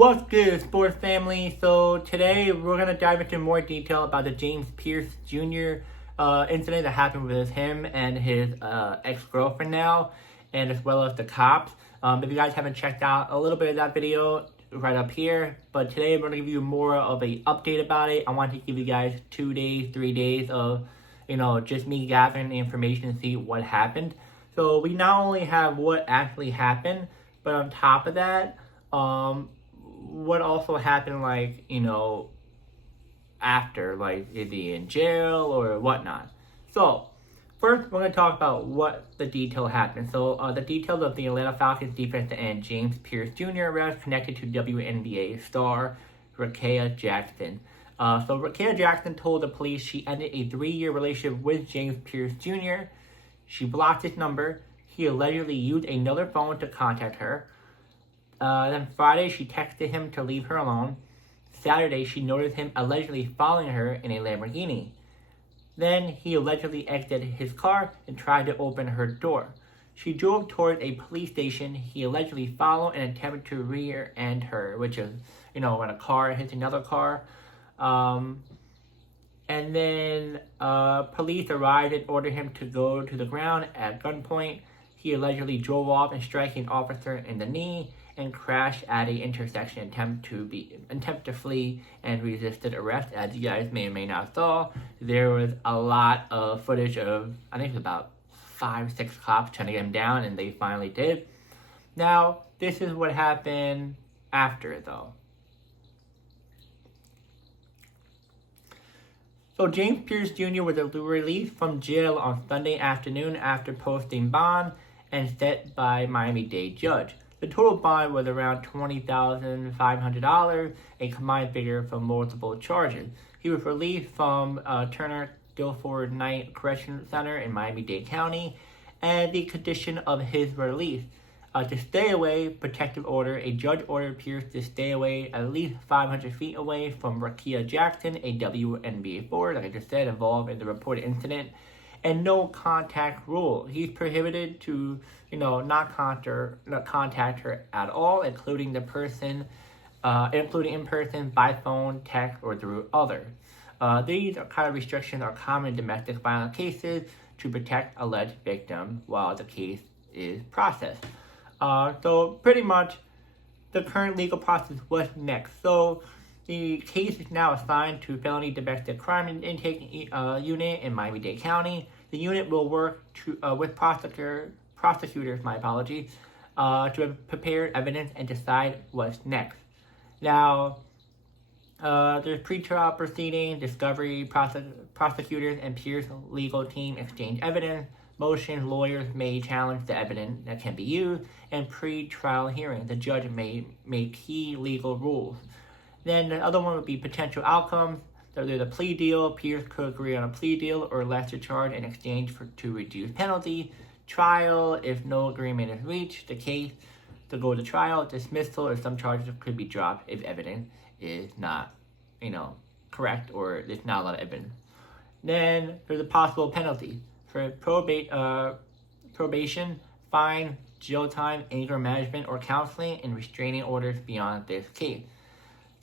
What's good, sports family? So today we're gonna dive into more detail about the James Pearce Jr. Incident that happened with him and his ex-girlfriend now, and as well as the cops. If you guys haven't checked out a little bit of that video, right up here. But today we're gonna give you more of a update about it. I want to give you guys 2 days, 3 days of, just me gathering the information to see what happened. So we not only have what actually happened, but on top of that, what also happened, after, is he in jail or whatnot. So, first, we're going to talk about what the detail happened. So, the details of the Atlanta Falcons defensive end James Pearce Jr. arrest connected to WNBA star Rakia Jackson. So, Rakia Jackson told the police she ended a 3-year relationship with James Pearce Jr. She blocked his number. He allegedly used another phone to contact her. Then Friday, she texted him to leave her alone. Saturday, she noticed him allegedly following her in a Lamborghini. Then he allegedly exited his car and tried to open her door. She drove towards a police station. He allegedly followed and attempted to rear-end her, which is, when a car hits another car. And then police arrived and ordered him to go to the ground at gunpoint. He allegedly drove off and struck an officer in the knee and crashed at an intersection, attempt to flee and resisted arrest. As you guys may or may not saw, there was a lot of footage of, I think it was about 5-6 cops trying to get him down, and they finally did. Now, this is what happened after, though. So James Pearce Jr. was released from jail on Sunday afternoon after posting bond and set by Miami-Dade judge. The total bond was around $20,500, a combined figure for multiple charges. He was released from Turner Guilford Knight Correctional Center in Miami-Dade County, and the condition of his release. To stay away, protective order, a judge ordered Pearce to stay away at least 500 feet away from Rakia Jackson, a WNBA forward, like I just said, involved in the reported incident, and no contact rule. He's prohibited to, not contact her at all, including in person, by phone, text, or through others. These kind of restrictions are common in domestic violence cases to protect alleged victims while the case is processed. So pretty much the current legal process, what's next? So the case is now assigned to Felony Domestic Crime Intake Unit in Miami-Dade County. The unit will work with prosecutors, to prepare evidence and decide what's next. Now, there's pretrial proceedings, discovery, prosecutors and Pearce legal team exchange evidence. Motions, lawyers may challenge the evidence that can be used, and pre-trial hearings. The judge may make key legal rules. Then the other one would be potential outcomes. So there's a plea deal. Pearce could agree on a plea deal or lesser charge in exchange to reduce penalty. Trial, if no agreement is reached, the case to go to trial. Dismissal, or some charges could be dropped if evidence is not, correct, or there's not a lot of evidence. Then there's a possible penalty. For probation, fine, jail time, anger management, or counseling, and restraining orders beyond this case.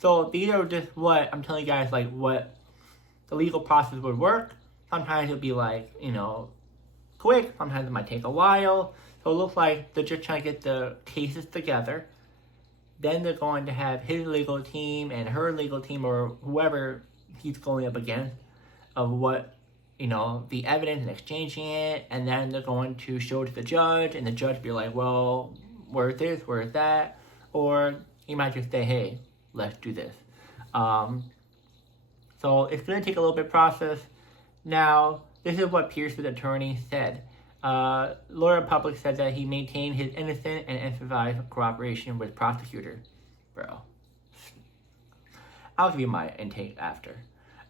So these are just what I'm telling you guys, what the legal process would work. Sometimes it'll be quick. Sometimes it might take a while. So it looks like they're just trying to get the cases together. Then they're going to have his legal team and her legal team, or whoever he's going up against, of what the evidence and exchanging it, and then they're going to show it to the judge, and the judge be like, well, where's this, where's that? Or he might just say, hey, let's do this. So it's going to take a little bit process. Now, this is what Pearce's attorney said. Lawyer Public said that he maintained his innocence and emphasized cooperation with prosecutor. Bro. I'll give you my intake after.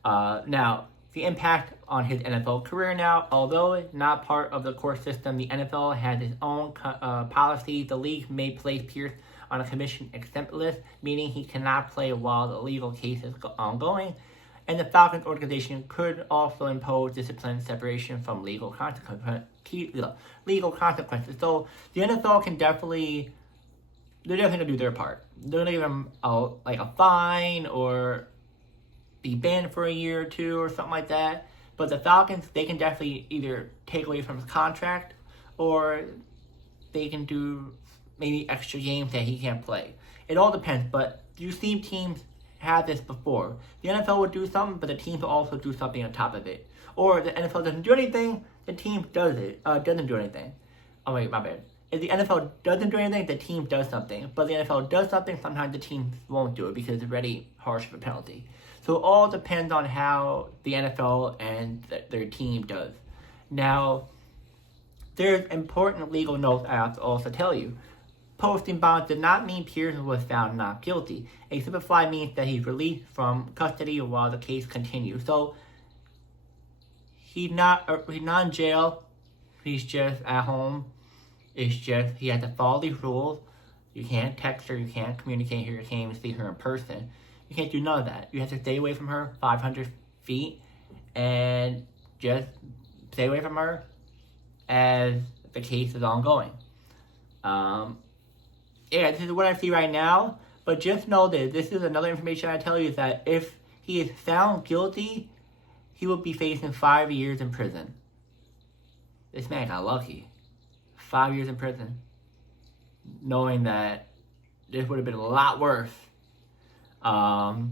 Now, the impact on his NFL career now. Although not part of the court system, the NFL has its own policy. The league may place Pearce on a commission exempt list, meaning he cannot play while the legal case is ongoing. And the Falcons organization could also impose discipline separation from legal consequences. So the NFL can definitely they're definitely gonna do their part. They're gonna give him a fine or be banned for a year or two or something like that. But the Falcons, they can definitely either take away from his contract or they can do maybe extra games that he can't play. It all depends, but you've seen teams have this before. The NFL would do something, but the teams will also do something on top of it. Or the NFL doesn't do anything, the team doesn't do anything. Oh wait, my bad. If the NFL doesn't do anything, the team does something. But the NFL does something, sometimes the team won't do it because it's already harsh of a penalty. So it all depends on how the NFL and their team does. Now, there's important legal notes I have to also tell you. Posting bonds did not mean Pearson was found not guilty. A simplified means that he's released from custody while the case continues. So he's not in jail. He's just at home. It's just he has to follow these rules. You can't text her. You can't communicate her. You can't even see her in person. You can't do none of that. You have to stay away from her 500 feet and just stay away from her as the case is ongoing. This is what I see right now, but just know that this is another information I tell you is that if he is found guilty, he will be facing 5 years in prison. This man got lucky. 5 years in prison. Knowing that this would have been a lot worse. Guys,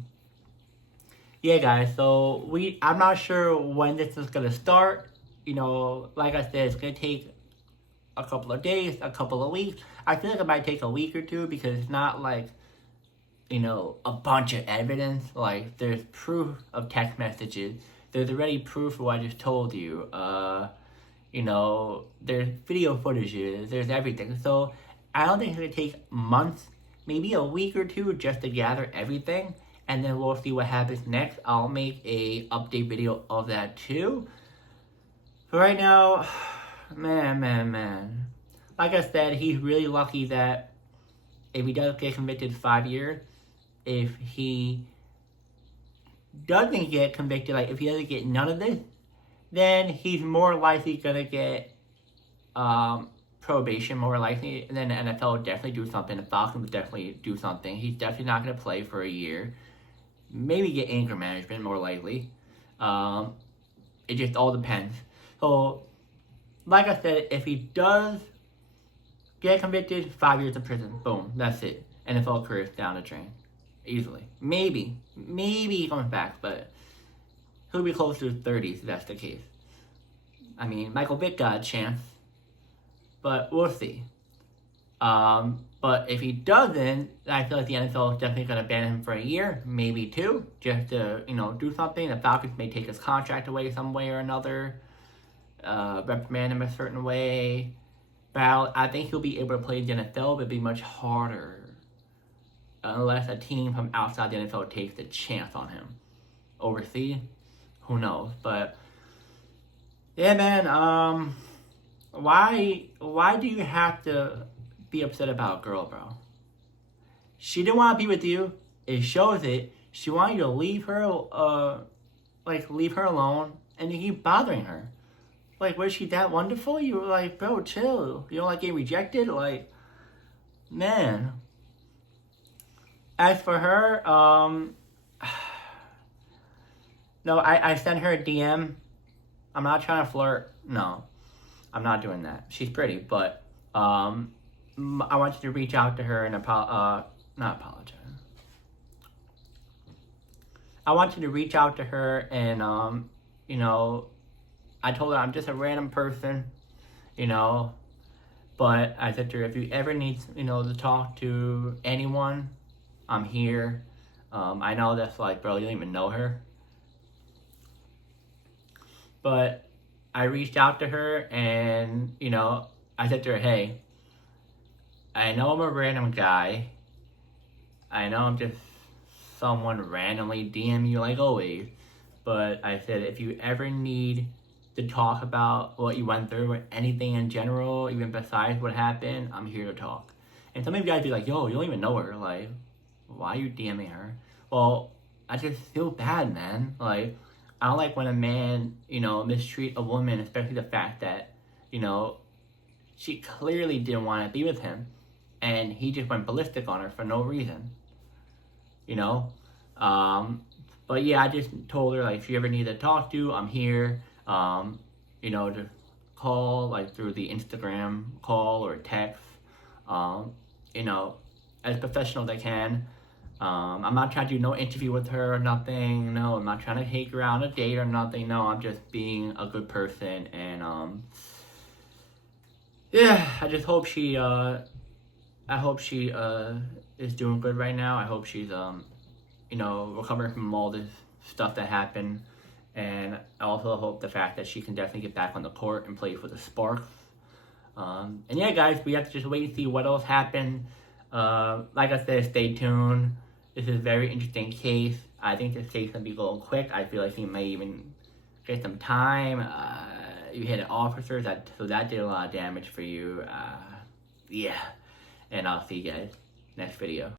so I'm not sure when this is going to start. Like I said, it's going to take a couple of days, a couple of weeks. I feel like it might take a week or two because it's not like, a bunch of evidence. Like, there's proof of text messages. There's already proof of what I just told you. There's video footages. There's everything. So, I don't think it's going to take months, maybe a week or two just to gather everything. And then we'll see what happens next. I'll make a update video of that too. But right now, man. Like I said, he's really lucky that if he does get convicted 5 years, if he doesn't get convicted, like if he doesn't get none of this, then he's more likely gonna get probation, more likely, and then the NFL would definitely do something. The Falcons would definitely do something. He's definitely not gonna play for a year. Maybe get anger management, more likely. It just all depends. So, like I said, if he does get convicted, 5 years in prison. Boom, that's it. NFL career is down the drain. Easily. Maybe he comes back, but he'll be close to his 30s if that's the case. I mean, Michael Vick got a chance, but we'll see. But if he doesn't, I feel like the NFL is definitely going to ban him for a year, maybe two, just to, do something. The Falcons may take his contract away some way or another, reprimand him a certain way. But I think he'll be able to play the NFL, but it'd be much harder unless a team from outside the NFL takes the chance on him. Overseas, who knows? But yeah, man. Why do you have to be upset about a girl, bro? She didn't want to be with you. It shows it. She wanted you to leave her, leave her alone, and you keep bothering her. Like, was she that wonderful? You were like, bro, chill. You don't like getting rejected? Like, man. As for her, no, I sent her a DM. I'm not trying to flirt. No, I'm not doing that. She's pretty, but I want you to reach out to her and not apologize. I want you to reach out to her and, I told her I'm just a random person, but I said to her, if you ever need, to talk to anyone, I'm here. I know that's like, bro, you don't even know her. But I reached out to her and, I said to her, hey, I know I'm a random guy. I know I'm just someone randomly DM you like always. But I said, if you ever need to talk about what you went through or anything in general, even besides what happened, I'm here to talk. And some of you guys be like, yo, you don't even know her. Like, why are you DMing her? Well, I just feel bad, man. Like, I don't like when a man, mistreat a woman, especially the fact that, she clearly didn't want to be with him. and he just went ballistic on her for no reason, you know. But yeah, I just told her, like, if you ever need to talk to, I'm here. To call, like, through the Instagram call or text. Um, you know, as professional as I can. I'm not trying to do no interview with her or nothing. No, I'm not trying to take her out on a date or nothing. No, I'm just being a good person, and yeah, I just hope she is doing good right now. I hope she's recovering from all this stuff that happened, and I also hope the fact that she can definitely get back on the court and play for the Sparks. And yeah, guys, we have to just wait and see what else happened. Like I said, stay tuned. This is a very interesting case. I think this case can be going quick. I feel like he may even get some time. You hit an officer, so that did a lot of damage for you. Yeah. And I'll see you guys next video.